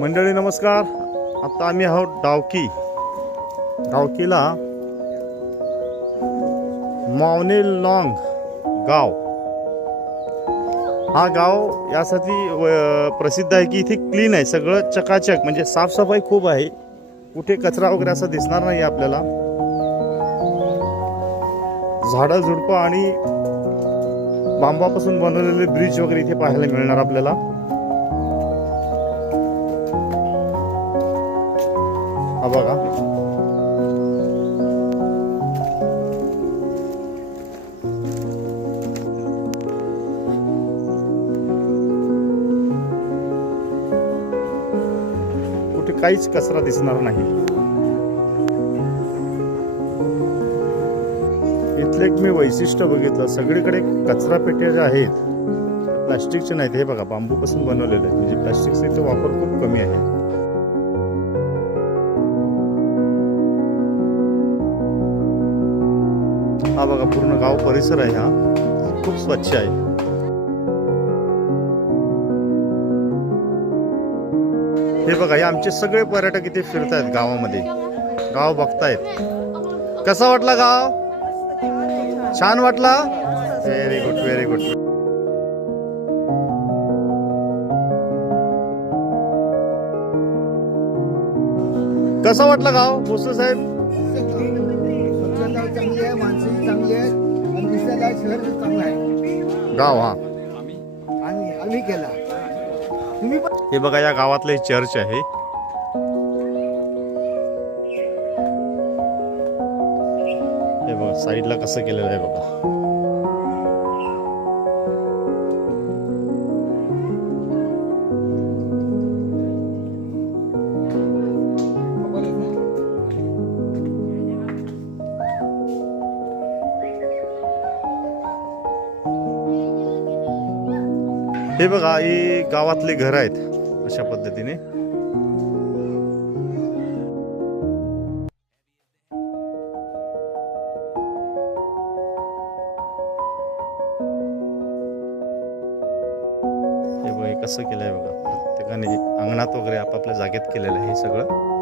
मंडळी नमस्कार. आता आम्ही आहोत डावकीला मावनेल लॉंग गाव. हा गाव यासाठी प्रसिद्ध आहे की इथे क्लीन आहे, सगळं चकाचक, म्हणजे साफसफाई खूप आहे. कुठे कचरा वगैरे असं दिसणार नाही आपल्याला. झाडं झुडपं आणि बांबापासून बनवलेले ब्रिज वगैरे इथे पाहायला मिळणार आपल्याला. हा बघा, कुठे काहीच कचरा दिसणार नाही. इथले एक मी वैशिष्ट्य बघितलं, सगळीकडे कचरा पेट्या ज्या आहेत प्लास्टिकचे नाहीत. हे बघा, बांबूपासून बनवलेले आहेत, म्हणजे प्लास्टिकचा इथे वापर खूप कमी आहे. हा बघा, पूर्ण गाव परिसर आहे, हा खूप स्वच्छ आहे. हे बघा, हे आमचे सगळे पर्यटक इथे फिरतायत गावामध्ये, गाव बघतायत. कसा वाटला गाव? छान वाटला? Very good, very good. कसा वाटला गाव भोसले साहेब? चांगली आहे, माणसंही चांगली आहे आणि दिसायला शहर चांगलं आहे. गाव हा आणि आम्ही केला. तुम्ही पण हे बघा, या गावातलं हे चर्च आहे. हे बघा साईडला कसं केलेलं आहे बघा. हे बघा, हे गावातले घर आहेत अशा पद्धतीने. हे बघा, हे कसं केलंय बघा. प्रत्येकाने अंगणात वगैरे आपापल्या जागेत केलेलं आहे हे सगळं.